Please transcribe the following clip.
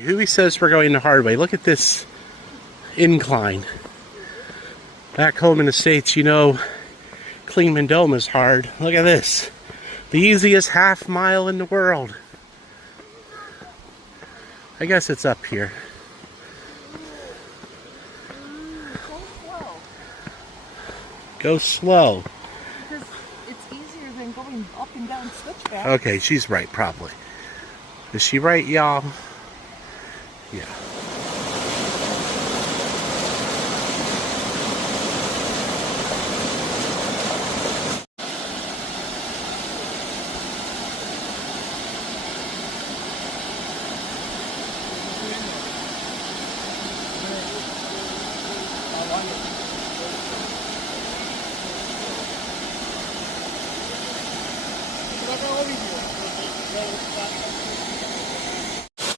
Who says we're going the hard way? Look at this incline. Back home in the States, you know, Clingman Dome is hard. Look at this. The easiest half mile in the world. I guess it's up here. Go slow. Because it's easier than going up and down switchback. Okay, she's right, probably. Is she right, y'all? Yeah.